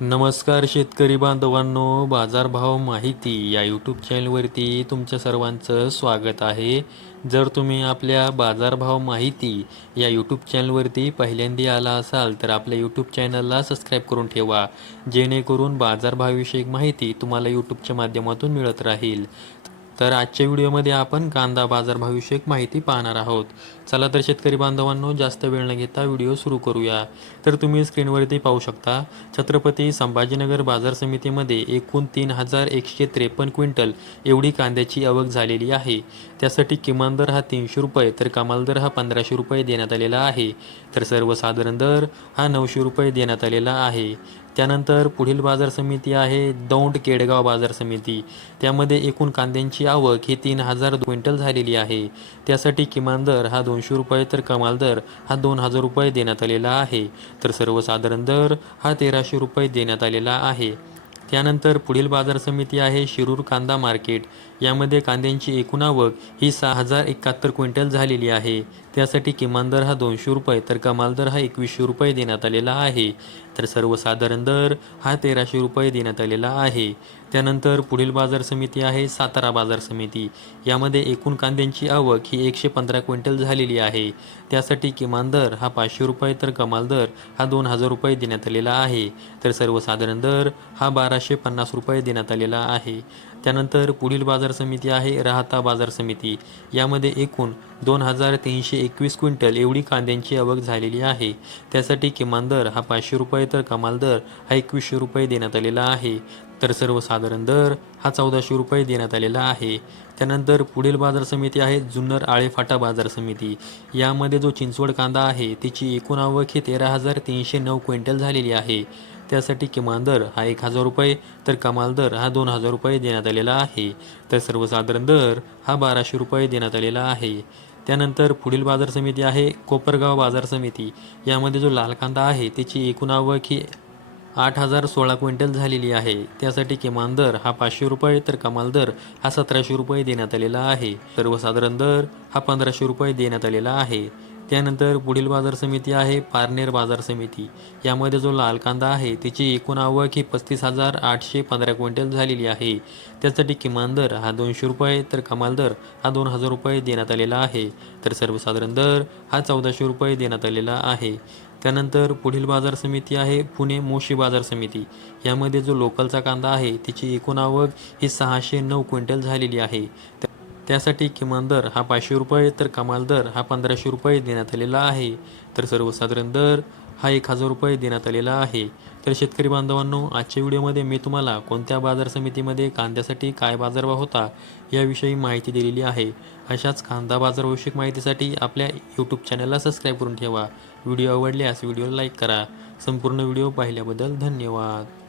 नमस्कार शेतकरी बांधवांनो, बाजारभाव माहिती या यूट्यूब चॅनलवरती तुमच्या सर्वांचं स्वागत आहे. जर तुम्ही आपल्या बाजारभाव माहिती या यूट्यूब चॅनलवरती पहिल्यांदा आला असाल तर आपल्या यूट्यूब चॅनलला सबस्क्राईब करून ठेवा, जेणेकरून बाजारभावाविषयक माहिती तुम्हाला यूट्यूबच्या माध्यमातून मिळत राहील. तर आजच्या व्हिडिओमध्ये आपण कांदा बाजारभावाविषयक माहिती पाहणार आहोत. चला तर शेतकरी बांधवांनो, जास्त वेळ न घेता व्हिडिओ सुरू करूया. तर तुम्ही स्क्रीनवरती पाहू शकता, छत्रपती संभाजीनगर बाजार समितीमध्ये एकूण 3,153 क्विंटल एवढी कांद्याची आवक झालेली आहे. त्यासाठी किमान दर हा 300 रुपये तर कमाल दर हा 1,500 रुपये देण्यात आलेला आहे. तर सर्वसाधारण दर हा 900 रुपये देण्यात आलेला आहे. त्यानंतर पुढील बाजार समिती आहे दौंड केडगाव बाजार समिती. त्यामध्ये एकूण कांद्यांची आवक ही 3,000 क्विंटल झालेली आहे. त्यासाठी किमान दर हा 200 रुपये तर कमाल दर हा 2,000 रुपये देण्यात आलेला आहे. तर सर्वसाधारण दर हा 1,300 रुपये देण्यात आलेला आहे. त्यानंतर पुढील बाजार समिती आहे शिरूर कांदा मार्केट. यामध्ये कांद्यांची एकूण आवक ही 6,071 क्विंटल झालेली आहे. त्यासाठी किमान दर हा 200 रुपये तर कमाल दर हा 2,100 रुपये देण्यात आलेला आहे. तर सर्वसाधारण दर हा 1,300 रुपये देण्यात आलेला आहे. त्यानंतर पुढील बाजार समिती आहे सातारा बाजार समिती. यामध्ये एकूण कांद्यांची आवक ही 115 क्विंटल झालेली आहे. त्यासाठी किमान दर हा 500 रुपये तर कमाल दर हा 2,000 रुपये देण्यात आलेला आहे. तर सर्वसाधारण दर हा 1,250 रुपये देण्यात आलेला आहे. त्यानंतर पुढील बाजार समिती आहे राहता बाजार समिती. यामध्ये एकूण 2,321 क्विंटल एवढी कांद्यांची आवक झालेली आहे. त्यासाठी किमान दर हा 500 रुपये तर कमाल दर हा 2,100 रुपये देण्यात आलेला आहे. तर सर्वसाधारण दर हा 1,400 रुपये देण्यात आलेला आहे. त्यानंतर पुढील बाजार समिती आहे जुन्नर आळेफाटा बाजार समिती. यामध्ये जो चिंचवड कांदा आहे तिची एकूण आवक ही 13,309 क्विंटल झालेली आहे. त्यासाठी किमान दर हा 1,000 रुपये तर कमाल दर हा 2,000 रुपये देण्यात आलेला आहे. तर सर्वसाधारण दर हा 1,200 रुपये देण्यात आलेला आहे. त्यानंतर पुढील बाजार समिती आहे कोपरगाव बाजार समिती. यामध्ये जो लाल कांदा आहे त्याची एकूण आवक ही 8,016 क्विंटल झालेली आहे. त्यासाठी किमान दर हा 500 रुपये तर कमाल दर हा 1,700 रुपये देण्यात आलेला आहे. सर्वसाधारण दर हा 1,500 रुपये देण्यात आलेला आहे. त्यानंतर पुढील बाजार समिती आहे पारनेर बाजार समिती. यामध्ये जो लाल कांदा आहे त्याची एकूण आवक ही 35,815 क्विंटल झालेली आहे. त्यासाठी किमान दर हा 200 रुपये तर कमाल दर हा 2,000 रुपये देण्यात आलेला आहे. तर सर्वसाधारण दर हा 1,400 रुपये देण्यात आलेला आहे. त्यानंतर पुढील बाजार समिती आहे पुणे मोशी बाजार समिती. यामध्ये जो लोकलचा कांदा आहे त्याची एकूण आवक ही 609 क्विंटल झालेली आहे. त्यासाठी किमान दर हा 500 रुपये तर कमाल दर हा 1,500 रुपये देण्यात आलेला आहे. तर सर्वसाधारण दर हा 1,000 रुपये देण्यात आलेला आहे. तर शेतकरी बांधवांनो, आजच्या व्हिडिओमध्ये मी तुम्हाला कोणत्या बाजार समितीमध्ये कांद्यासाठी काय बाजारभाव होता याविषयी माहिती दिलेली आहे. अशाच कांदा बाजारविषयक माहितीसाठी आपल्या यूट्यूब चॅनलला सबस्क्राईब करून ठेवा. व्हिडिओ आवडल्यास व्हिडिओला लाईक करा. संपूर्ण व्हिडिओ पाहिल्याबद्दल धन्यवाद.